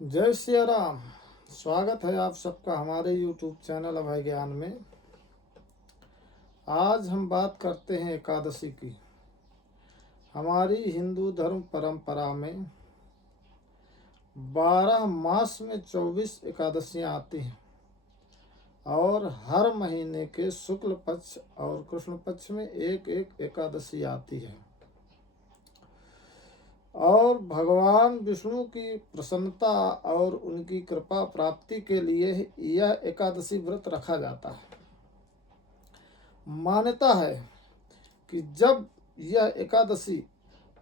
जय सिया राम। स्वागत है आप सबका हमारे YouTube चैनल अभय ज्ञान में। आज हम बात करते हैं एकादशी की। हमारी हिंदू धर्म परंपरा में 12 मास में 24 एकादशियां आती हैं और हर महीने के शुक्ल पक्ष और कृष्ण पक्ष में एक एक एकादशी आती है और भगवान विष्णु की प्रसन्नता और उनकी कृपा प्राप्ति के लिए यह एकादशी व्रत रखा जाता है। मान्यता है कि जब यह एकादशी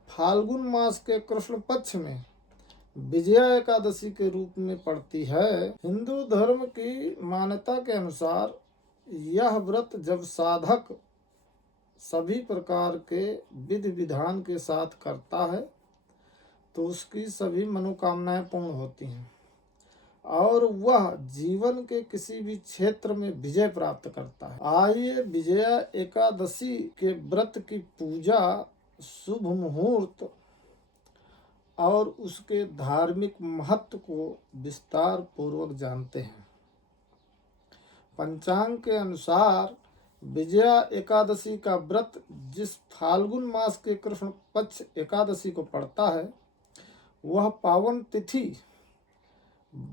फाल्गुन मास के कृष्ण पक्ष में विजया एकादशी के रूप में पड़ती है, हिंदू धर्म की मान्यता के अनुसार यह व्रत जब साधक सभी प्रकार के विधि विधान के साथ करता है तो उसकी सभी मनोकामनाएं पूर्ण होती हैं और वह जीवन के किसी भी क्षेत्र में विजय प्राप्त करता है। आइए विजया एकादशी के व्रत की पूजा, शुभ मुहूर्त और उसके धार्मिक महत्व को विस्तार पूर्वक जानते हैं। पंचांग के अनुसार विजया एकादशी का व्रत जिस फाल्गुन मास के कृष्ण पक्ष एकादशी को पड़ता है वह पावन तिथि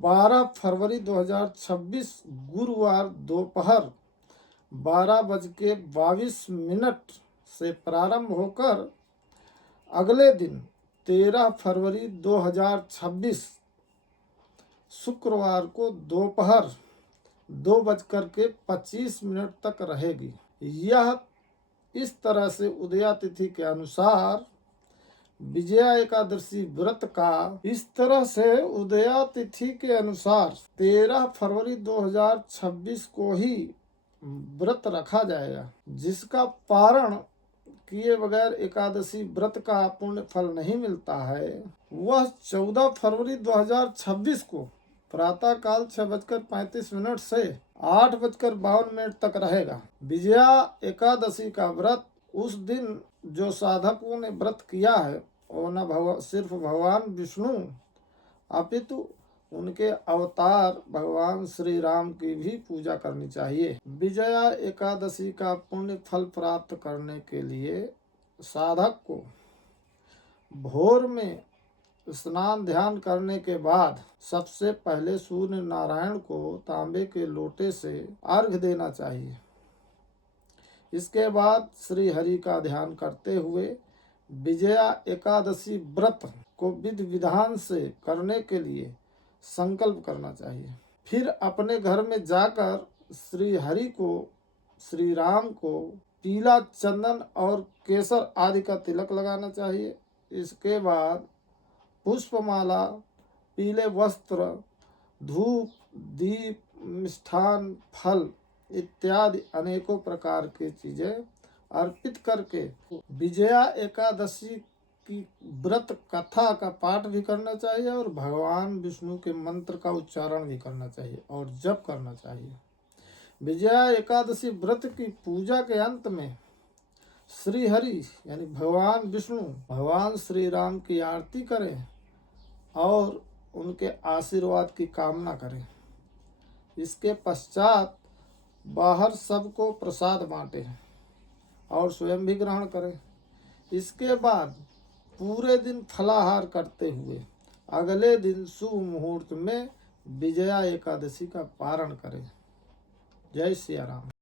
12 फरवरी 2026 गुरुवार दोपहर 12:22 से प्रारंभ होकर अगले दिन 13 फरवरी 2026 शुक्रवार को दोपहर 2:25 तक रहेगी। यह इस तरह से उदया तिथि के अनुसार विजया एकादशी व्रत का 13 फरवरी 2026 को ही व्रत रखा जाएगा, जिसका पारण किए बगैर एकादशी व्रत का पुण्य फल नहीं मिलता है। वह 14 फरवरी 2026 को प्रातः काल 6:35 से 8:52 तक रहेगा। विजया एकादशी का व्रत उस दिन जो साधकों ने व्रत किया है वो न सिर्फ भगवान विष्णु अपितु उनके अवतार भगवान श्री राम की भी पूजा करनी चाहिए। विजया एकादशी का पुण्य फल प्राप्त करने के लिए साधक को भोर में स्नान ध्यान करने के बाद सबसे पहले सूर्य नारायण को तांबे के लोटे से अर्घ्य देना चाहिए। इसके बाद श्री हरि का ध्यान करते हुए विजया एकादशी व्रत को विधि विधान से करने के लिए संकल्प करना चाहिए। फिर अपने घर में जाकर श्री हरि को, श्री राम को पीला चंदन और केसर आदि का तिलक लगाना चाहिए। इसके बाद पुष्पमाला, पीले वस्त्र, धूप, दीप, मिष्ठान, फल इत्यादि अनेकों प्रकार की चीजें अर्पित करके विजया एकादशी की व्रत कथा का पाठ भी करना चाहिए और भगवान विष्णु के मंत्र का उच्चारण भी करना चाहिए और जप करना चाहिए। विजया एकादशी व्रत की पूजा के अंत में श्री हरि यानी भगवान विष्णु, भगवान श्री राम की आरती करें और उनके आशीर्वाद की कामना करें। इसके पश्चात बाहर सबको प्रसाद बांटें और स्वयं भी ग्रहण करें। इसके बाद पूरे दिन फलाहार करते हुए अगले दिन शुभ मुहूर्त में विजया एकादशी का पारण करें। जय सिया राम।